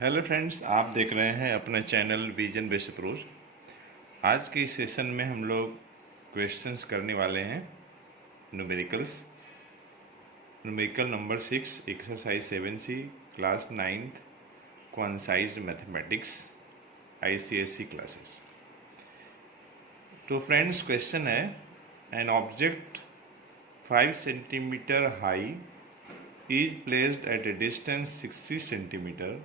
Hello friends, आप देख रहे हैं अपना चैनल विजन बेस्ड अप्रोच। आज के इस सेशन में हम लोग क्वेश्चंस करने वाले हैं numerical number 6 exercise 7C class 9th quantized mathematics ICSE classes. तो फ्रेंड्स, क्वेश्चन है an object 5 centimetre high is placed at a distance 60 centimeter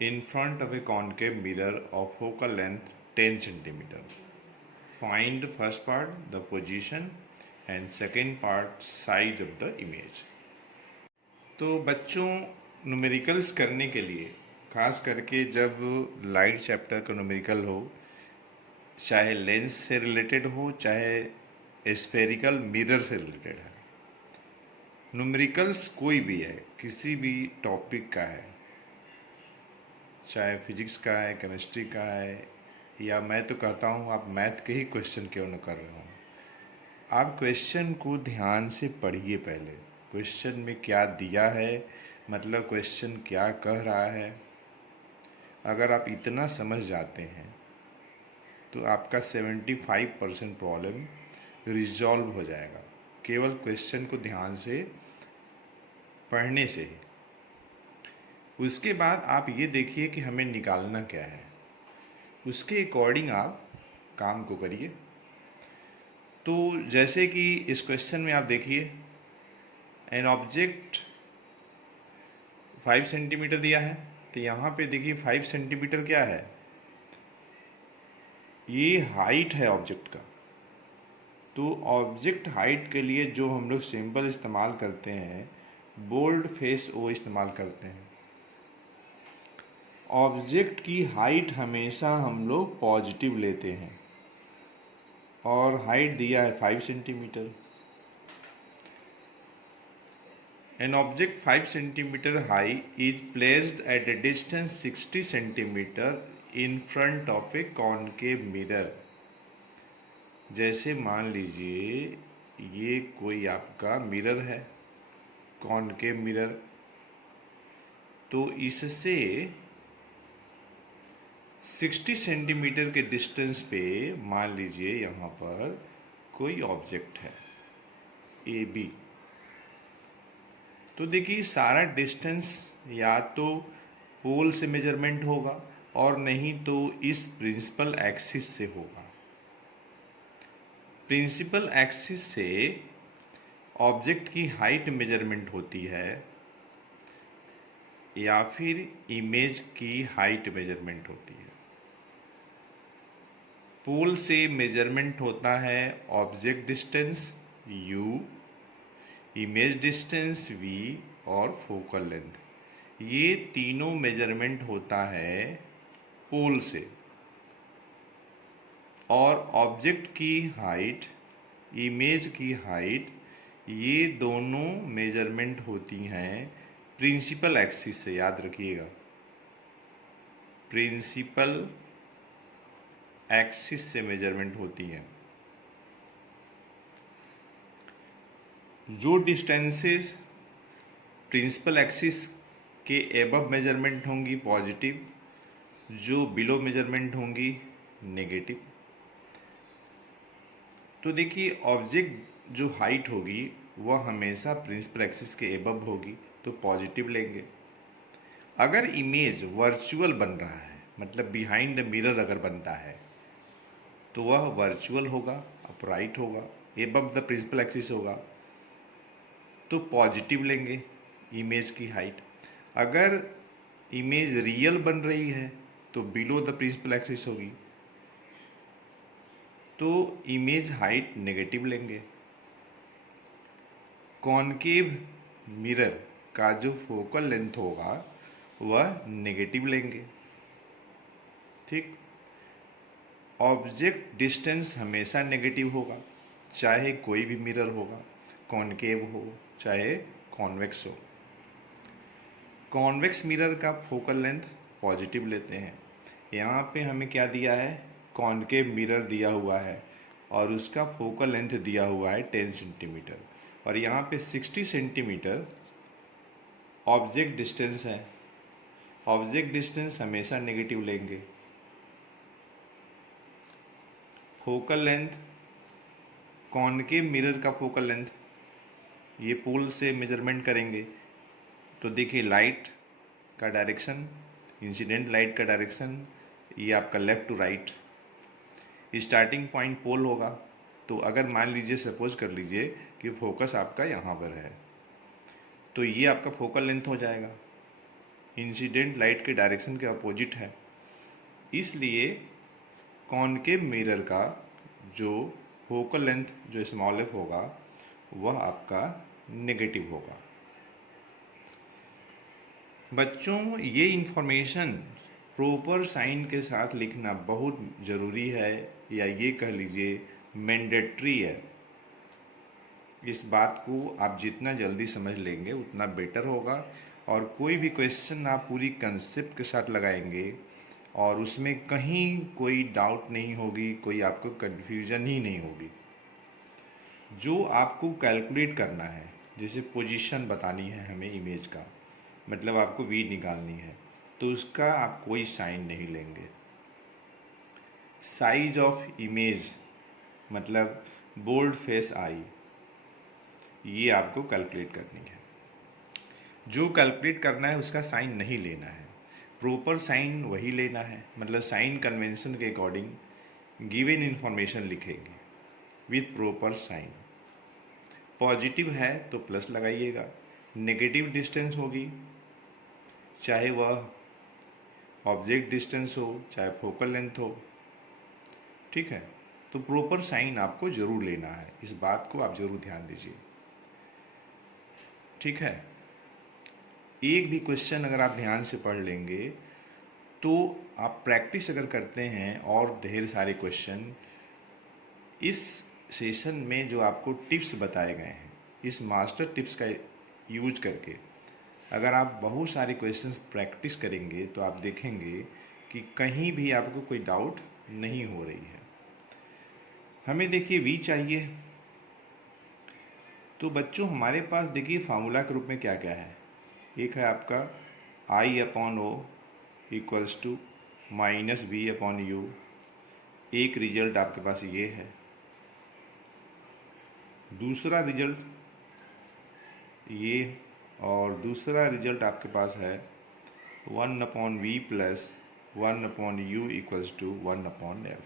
in front of a concave mirror of focal length 10 centimeter. Find first part the position and second part size of the image. तो बच्चों, numericals करने के लिए खास करके जब light chapter का numerical हो, चाहे लेंस से रिलेटेड हो चाहे स्फेरिकल मिरर से रिलेटेड है, न्यूमेरिकल्स कोई भी है, किसी भी टॉपिक का है, चाहे फिजिक्स का है, केमिस्ट्री का है, या मैं तो कहता हूँ आप मैथ के ही क्वेश्चन क्यों न कर रहे हो, आप क्वेश्चन को ध्यान से पढ़िए। पहले क्वेश्चन में क्या दिया है, मतलब क्वेश्चन क्या कह रहा है। अगर आप इतना समझ जाते हैं तो आपका 75% प्रॉब्लम रिजॉल्व हो जाएगा, केवल क्वेश्चन को ध्यान से पढ़ने से ही। उसके बाद आप ये देखिए कि हमें निकालना क्या है, उसके अकॉर्डिंग आप काम को करिए। तो जैसे कि इस क्वेश्चन में आप देखिए, एन ऑब्जेक्ट 5 सेंटीमीटर दिया है, तो यहाँ पे देखिए 5 सेंटीमीटर क्या है, ये हाइट है ऑब्जेक्ट का। तो ऑब्जेक्ट हाइट के लिए जो हम लोग सिंबल इस्तेमाल करते हैं, बोल्ड फेस ओ इस्तेमाल करते हैं। ऑब्जेक्ट की हाइट हमेशा हम लोग पॉजिटिव लेते हैं, और हाइट दिया है 5 centimetre. An object 5 centimeter high is placed at a distance 60 centimeter in front of a concave mirror। जैसे मान लीजिए ये कोई आपका मिरर है, कॉनकेव मिरर, तो इससे 60 सेंटीमीटर के डिस्टेंस पे मान लीजिए यहाँ पर कोई ऑब्जेक्ट है ए बी। तो देखिए सारा डिस्टेंस या तो पोल से मेजरमेंट होगा और नहीं तो इस प्रिंसिपल एक्सिस से होगा। प्रिंसिपल एक्सिस से ऑब्जेक्ट की हाइट मेजरमेंट होती है या फिर इमेज की हाइट मेजरमेंट होती है। पोल से मेजरमेंट होता है object distance u, image distance v और फोकल लेंथ। ये तीनों मेजरमेंट होता है पोल से। और ऑब्जेक्ट की हाइट, इमेज की हाइट, ये दोनों मेजरमेंट होती हैं प्रिंसिपल एक्सिस से। याद रखिएगा, प्रिंसिपल एक्सिस से मेजरमेंट होती हैं। जो डिस्टेंसेस प्रिंसिपल एक्सिस के एबव मेजरमेंट होंगी पॉजिटिव, जो बिलो मेजरमेंट होंगी नेगेटिव। तो देखिए ऑब्जेक्ट जो हाइट होगी वह हमेशा प्रिंसिपल एक्सिस के एबव होगी, तो पॉजिटिव लेंगे। अगर इमेज वर्चुअल बन रहा है, मतलब बिहाइंड द मिरर अगर बनता है, तो वह वर्चुअल होगा, अपराइट होगा, एबव द प्रिंसिपल एक्सिस होगा, तो पॉजिटिव लेंगे इमेज की हाइट। अगर इमेज रियल बन रही है तो बिलो द प्रिंसिपल एक्सिस होगी, तो इमेज हाइट नेगेटिव लेंगे। कॉनकेव मिरर का जो फोकल लेंथ होगा वह नेगेटिव लेंगे। ठीक, ऑब्जेक्ट डिस्टेंस हमेशा नेगेटिव होगा, चाहे कोई भी मिरर होगा, कॉनकेव हो चाहे कॉन्वेक्स हो। कॉन्वेक्स मिरर का फोकल लेंथ पॉजिटिव लेते हैं। यहाँ पे हमें क्या दिया है, कॉनकेव मिरर दिया हुआ है और उसका फोकल लेंथ दिया हुआ है 10 सेंटीमीटर, और यहाँ पे 60 सेंटीमीटर ऑब्जेक्ट डिस्टेंस है। ऑब्जेक्ट डिस्टेंस हमेशा नेगेटिव लेंगे। फोकल लेंथ, कॉनकेव मिरर का फोकल लेंथ, ये पोल से मेजरमेंट करेंगे। तो देखिए लाइट का डायरेक्शन, इंसिडेंट लाइट का डायरेक्शन, ये आपका left to right. Starting point pole होगा, तो अगर मान लीजिए सपोज कर लीजिए कि फोकस आपका यहाँ पर है, तो ये आपका फोकल लेंथ हो जाएगा। इंसिडेंट लाइट के डायरेक्शन के अपोजिट है, इसलिए कॉनकेव मिरर का जो फोकल लेंथ जो स्मॉल एफ होगा वह आपका नेगेटिव होगा। बच्चों, ये इन्फॉर्मेशन प्रॉपर साइन के साथ लिखना बहुत ज़रूरी है, या ये कह लीजिए मैंडेटरी है। इस बात को आप जितना जल्दी समझ लेंगे उतना बेटर होगा, और कोई भी क्वेश्चन आप पूरी कंसेप्ट के साथ लगाएंगे और उसमें कहीं कोई डाउट नहीं होगी, कोई आपको कन्फ्यूजन ही नहीं होगी। जो आपको कैलकुलेट करना है, जैसे पोजीशन बतानी है हमें इमेज का, मतलब आपको वी निकालनी है, तो उसका आप कोई साइन नहीं लेंगे। साइज ऑफ इमेज मतलब बोल्ड फेस आई, ये आपको कैलकुलेट करनी है। जो कैलकुलेट करना है उसका साइन नहीं लेना है, प्रॉपर साइन वही लेना है, मतलब साइन कन्वेंशन के अकॉर्डिंग गिवन इन्फॉर्मेशन लिखेंगे विथ प्रॉपर साइन। पॉजिटिव है तो प्लस लगाइएगा, नेगेटिव डिस्टेंस होगी, चाहे वह ऑब्जेक्ट डिस्टेंस हो चाहे फोकल लेंथ हो, ठीक है। तो प्रॉपर साइन आपको जरूर लेना है, इस बात को आप जरूर ध्यान दीजिए, ठीक है। एक भी क्वेश्चन अगर आप ध्यान से पढ़ लेंगे तो आप प्रैक्टिस अगर करते हैं और ढेर सारे क्वेश्चन, इस सेशन में जो आपको टिप्स बताए गए हैं, इस मास्टर टिप्स का यूज करके अगर आप बहुत सारे क्वेश्चंस प्रैक्टिस करेंगे तो आप देखेंगे कि कहीं भी आपको कोई डाउट नहीं हो रही है। हमें देखिए वी चाहिए, तो बच्चों हमारे पास देखिए फार्मूला के रूप में क्या क्या है। एक है आपका I upon O equals to minus V upon U, एक रिजल्ट आपके पास ये है। दूसरा रिजल्ट ये, और दूसरा रिजल्ट आपके पास है 1/v plus 1/u equals to 1/f।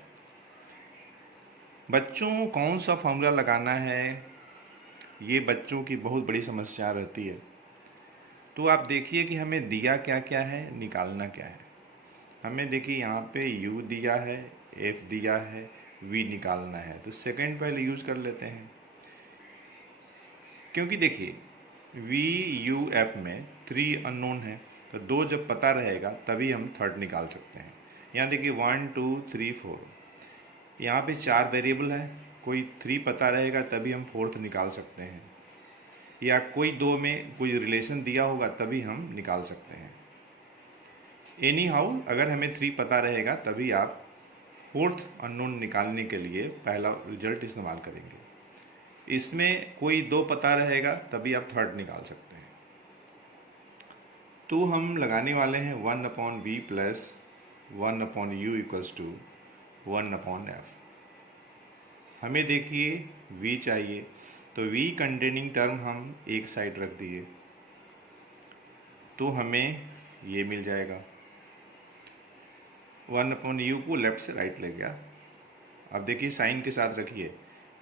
बच्चों कौन सा फॉर्मूला लगाना है, ये बच्चों की बहुत बड़ी समस्या रहती है। तो आप देखिए कि हमें दिया क्या क्या है, निकालना क्या है। हमें देखिए यहाँ पे u दिया है, f दिया है, v निकालना है, तो सेकंड पहले यूज कर लेते हैं। क्योंकि देखिए v u f में 3 अननोन है, तो 2 जब पता रहेगा तभी हम थर्ड निकाल सकते हैं। यहाँ देखिए 1 2 3 4, यहाँ पे 4 वेरिएबल है, कोई 3 पता रहेगा तभी हम फोर्थ निकाल सकते हैं, या कोई 2 में कोई रिलेशन दिया होगा तभी हम निकाल सकते हैं। एनी हाउ अगर हमें 3 पता रहेगा तभी आप फोर्थ अननोन निकालने के लिए पहला रिजल्ट इस्तेमाल करेंगे। इसमें कोई 2 पता रहेगा तभी आप थर्ड निकाल सकते हैं। तो हम लगाने वाले हैं 1/v plus 1/u equals to 1/f। हमें देखिए v चाहिए, तो v कंटेनिंग टर्म हम एक साइड रख दिए, तो हमें ये मिल जाएगा। 1/u को लेफ्ट से राइट ले गया। अब देखिए साइन के साथ रखिए,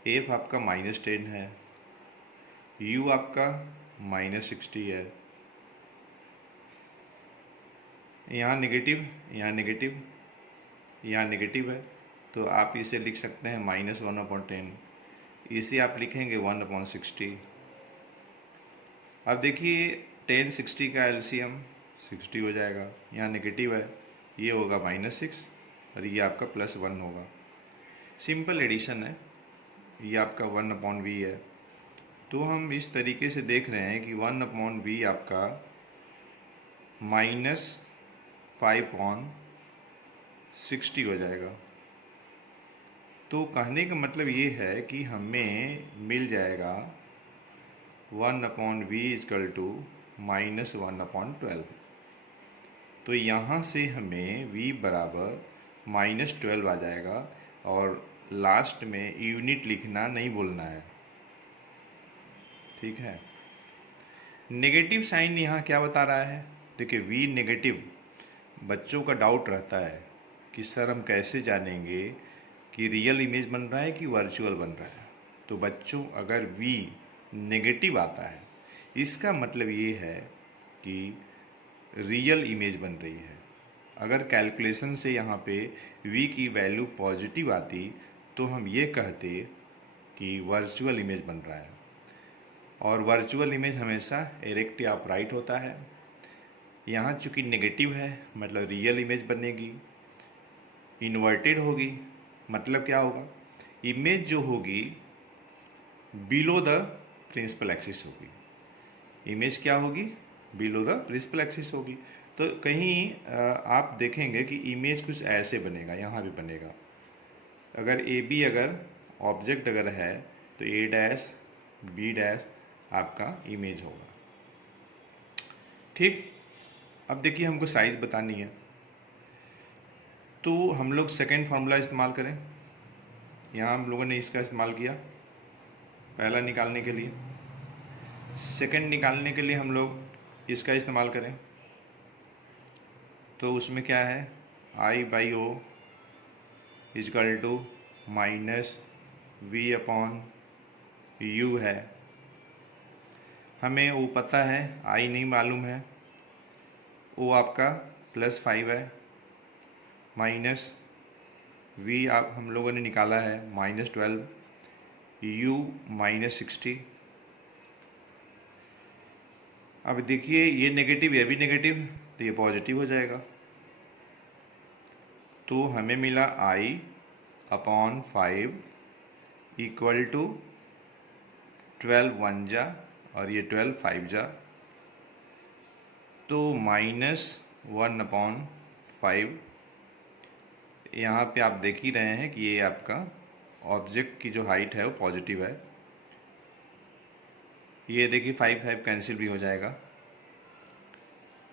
f आपका -10 है, u आपका -60 है, यहाँ नेगेटिव यहाँ नेगेटिव यहाँ नेगेटिव है, तो आप इसे लिख सकते हैं -1/10, इसे आप लिखेंगे 1/60। अब देखिए 10 60 का एलसीएम 60 हो जाएगा, यहाँ नेगेटिव है, ये होगा -6 और ये आपका +1 होगा। सिंपल एडिशन है, ये आपका 1/v है। तो हम इस तरीके से देख रहे हैं कि 1/v आपका -5/60 हो जाएगा। तो कहने का मतलब ये है कि हमें मिल जाएगा 1/v इक्वल टू -1/12। तो यहाँ से हमें v बराबर -12 आ जाएगा और लास्ट में यूनिट लिखना नहीं बोलना है, ठीक है। नेगेटिव साइन यहाँ क्या बता रहा है, देखिए v नेगेटिव, बच्चों का डाउट रहता है कि सर हम कैसे जानेंगे कि रियल इमेज बन रहा है कि वर्चुअल बन रहा है। तो बच्चों अगर v नेगेटिव आता है इसका मतलब ये है कि रियल इमेज बन रही है। अगर कैलकुलेशन से यहाँ पे v की वैल्यू पॉजिटिव आती तो हम ये कहते कि वर्चुअल इमेज बन रहा है। और वर्चुअल इमेज हमेशा इरेक्ट या अपराइट होता है। यहाँ चूँकि नेगेटिव है मतलब रियल इमेज बनेगी, इन्वर्टेड होगी मतलब क्या होगा, इमेज जो होगी बिलो द प्रिंसिपल एक्सिस होगी। इमेज क्या होगी, बिलो द प्रिंसिपल एक्सिस होगी। तो कहीं आप देखेंगे कि इमेज कुछ ऐसे बनेगा, यहाँ भी बनेगा। अगर ए बी अगर ऑब्जेक्ट अगर है तो ए डैश बी डैश आपका इमेज होगा, ठीक। अब देखिए हमको साइज बतानी है तो हम लोग सेकेंड फार्मूला इस्तेमाल करें। यहाँ हम लोगों ने इसका इस्तेमाल किया पहला निकालने के लिए, सेकंड निकालने के लिए हम लोग इसका इस्तेमाल करें तो उसमें क्या है, I/O इजकल टू -V/U है। हमें वो पता है, I नहीं मालूम है, वो आपका +5 है, माइनस V आप हम लोगों ने निकाला है -12, U -60। अब देखिए ये नेगेटिव, ये भी नेगेटिव, तो ये पॉजिटिव हो जाएगा। तो हमें मिला I/5 इक्वल टू 12 1 जा और ये 12 5 जा, तो -1/5। यहाँ पे आप देख ही रहे हैं कि ये आपका ऑब्जेक्ट की जो हाइट है वो पॉजिटिव है। ये देखिए 5 5 कैंसिल भी हो जाएगा।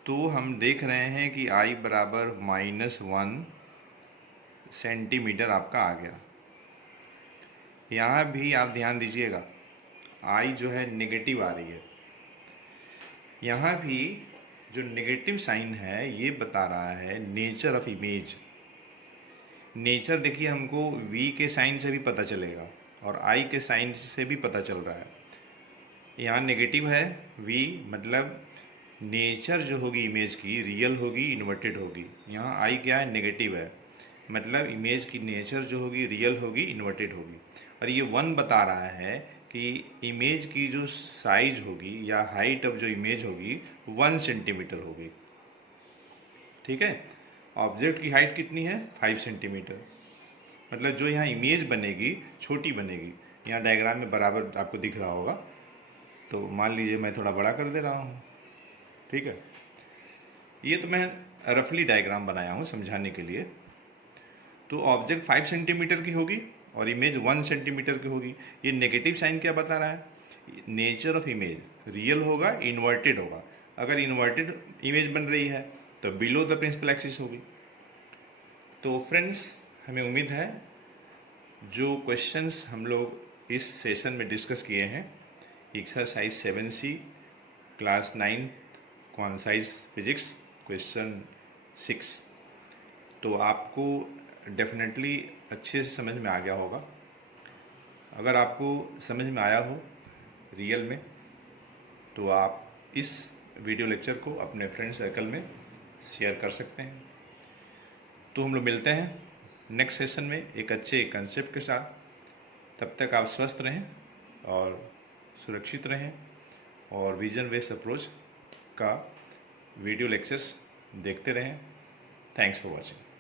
तो हम देख रहे हैं कि I बराबर -1 सेंटीमीटर आपका आ गया। यहाँ भी आप ध्यान दीजिएगा I जो है नेगेटिव आ रही है। यहाँ भी जो नेगेटिव साइन है ये बता रहा है नेचर ऑफ इमेज। नेचर देखिए हमको V के साइन से भी पता चलेगा और I के साइन से भी पता चल रहा है। यहाँ नेगेटिव है V, मतलब नेचर जो होगी इमेज की रियल होगी इन्वर्टेड होगी। यहाँ I क्या है, नेगेटिव है, मतलब इमेज की नेचर जो होगी रियल होगी इन्वर्टेड होगी। और ये 1 बता रहा है कि इमेज की जो साइज होगी या हाइट ऑफ जो इमेज होगी 1 सेंटीमीटर होगी, ठीक है। ऑब्जेक्ट की हाइट कितनी है, 5 सेंटीमीटर, मतलब जो यहाँ इमेज बनेगी छोटी बनेगी। यहाँ डायग्राम में बराबर आपको दिख रहा होगा, तो मान लीजिए मैं थोड़ा बड़ा कर दे रहा हूँ, ठीक है। ये तो मैं रफली डायग्राम बनाया हूँ समझाने के लिए। तो ऑब्जेक्ट 5 सेंटीमीटर की होगी और इमेज 1 सेंटीमीटर की होगी। ये नेगेटिव साइन क्या बता रहा है, नेचर ऑफ इमेज रियल होगा इन्वर्टेड होगा। अगर इन्वर्टेड इमेज बन रही है तो बिलो द प्रिंसिपल एक्सिस होगी। तो फ्रेंड्स हमें उम्मीद है जो क्वेश्चंस हम लोग इस सेशन में डिस्कस किए हैं, exercise 7C class 9 quantize physics question 6, तो आपको डेफिनेटली अच्छे से समझ में आ गया होगा। अगर आपको समझ में आया हो रियल में तो आप इस वीडियो लेक्चर को अपने फ्रेंड सर्कल में शेयर कर सकते हैं। तो हम लोग मिलते हैं नेक्स्ट सेशन में एक अच्छे कंसेप्ट के साथ। तब तक आप स्वस्थ रहें और सुरक्षित रहें और विजन बेस्ड अप्रोच का वीडियो लेक्चर्स देखते रहें। Thanks for watching.